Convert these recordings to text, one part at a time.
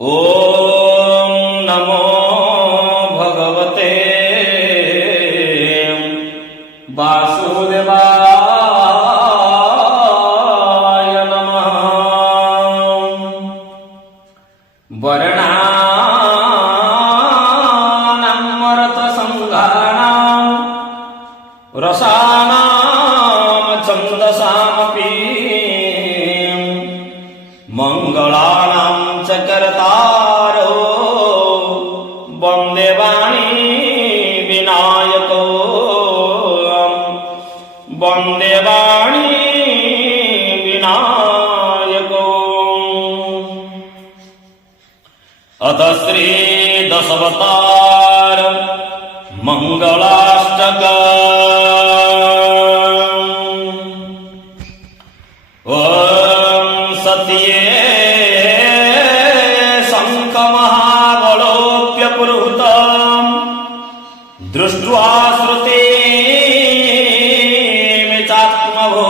ಓಂ ನಮೋ ಭಗವತೆ ವಾಸುದೇವಾಯ ನಮಃ. ವರ್ಣಾನಾಂ ಮರತ ಸಂಘಾನಾಂ ರಸಾನಾಂ ಛಂದಸಾಮಪಿ ಮಂಗಳಾನಾಂ ಚ ಕರ್ತಾರೋ ವಂದೇ ವಾಣಿ ವಿನಾಯಕೋ ವಂದೇ ವಾಣಿ ವಿನಾಯಕೋ. ಅತ ಶ್ರೀ ದಶಾವತಾರ ಮಂಗಳಾಷ್ಟಕ. ಓಂ ಸತ್ಯೇ महाबलोप्यपुरुहूतम् दृष्ट्वा श्रुते मे चात्मभो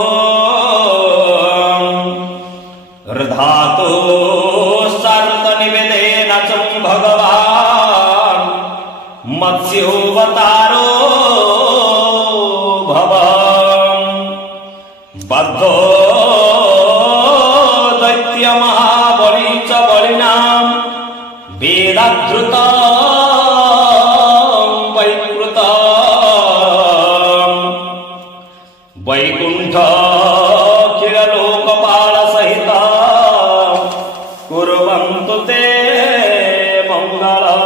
हृधातो सर्वनिवेदेन च भगवान् मत्स्योऽवतारो भवन् बद्धो दैत्यमहाबली च बलिनाम् वेदाधृतं वैकृतं वैकुण्ठखिललोकपालसहितं कुर्वन्तु ते मङ्गलम्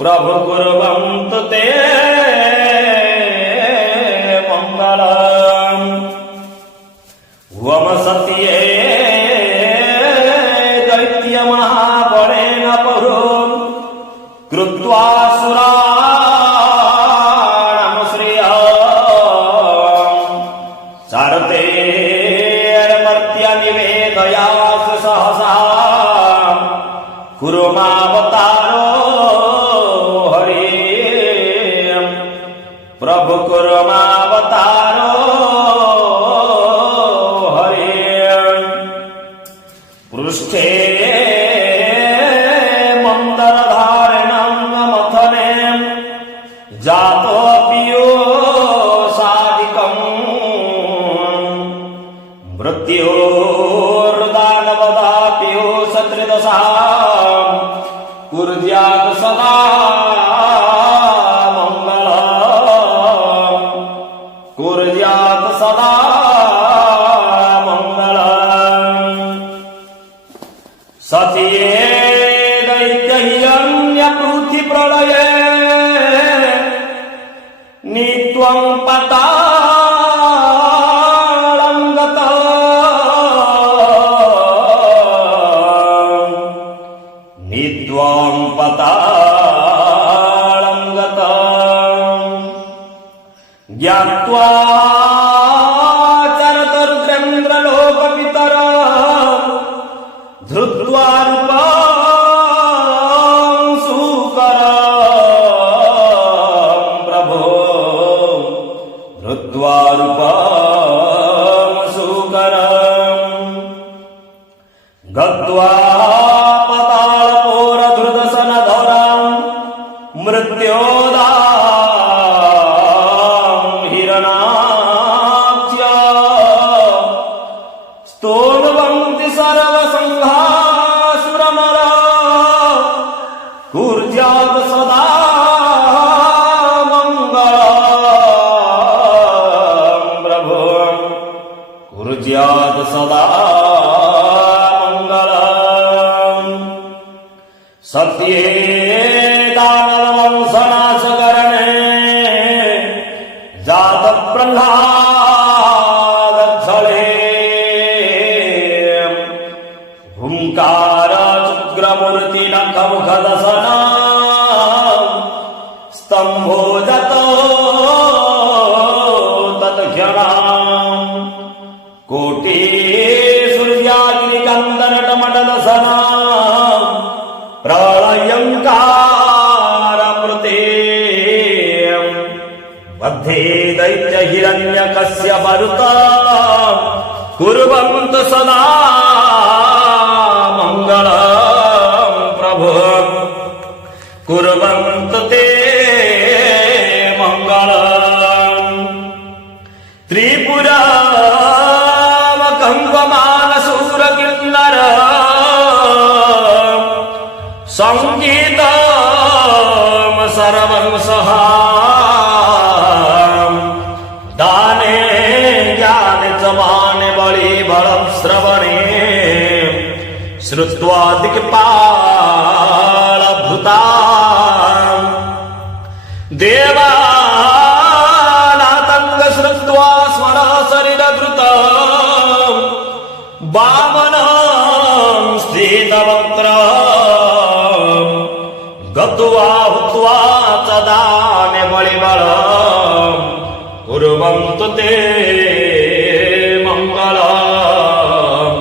प्रभु कुर्वन्तु ते मङ्गलम्. वम सत्ये महाबलेन परुं कृत्वा सुराणां श्रियम् चारते मर्त्यनिवेदयासु सहसा कुर्मावतारो हरि प्रभु कुर्मावतारो हरि. पृष्ठे जातोऽपि यो साधिकम् मृत्योर्दानवदापि यो सत्रिदशाम् कुर्यात् सदा मङ्गलम् कुर्यात् सदा मङ्गलम्. सत्ये दैत्यहिरण्यपृथ्वीप्रलये नित्वं पतालं गतः नित्वं पतालं गतः ज्ञात्वा चरतरुद्रेन्द्रलोकपितरः धृत्वा गत्वा पतालपोरधृतसनधरां मृत्योदां हिरणाख्या स्तोन्वन्ति सर्वसङ्घासुरनरा कुर्यात् सदा मङ्गलम् प्रभो कुर्यात् सदा सत्ये दानवंशनाशकरणे जातप्रह्लादक्षळे हुङ्कारचुग्रमूर्तिनखमुखदशना स्तम्भो जतो तत्क्षणाम् कोटि सूर्याग्निकन्दनटमटदशना प्रलयङ्कारमृते मध्ये दैत्यहिरण्यकस्य मरुता कुर्वन्तु सदा संगीतम सर्वं सहा दाने ज्ञाने च माने बलि बलं श्रवणे श्रुत्वा दिक्पालभूता देवानातङ्ग श्रुत्वा स्मर शरीरधृतं वामनं स्थितवक्त्रम् गत्वा हुत्वा च दाने बलिबलम् कुर्वन्तु ते मङ्गलम्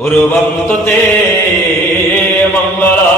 कुर्वन्तु ते मङ्गलम्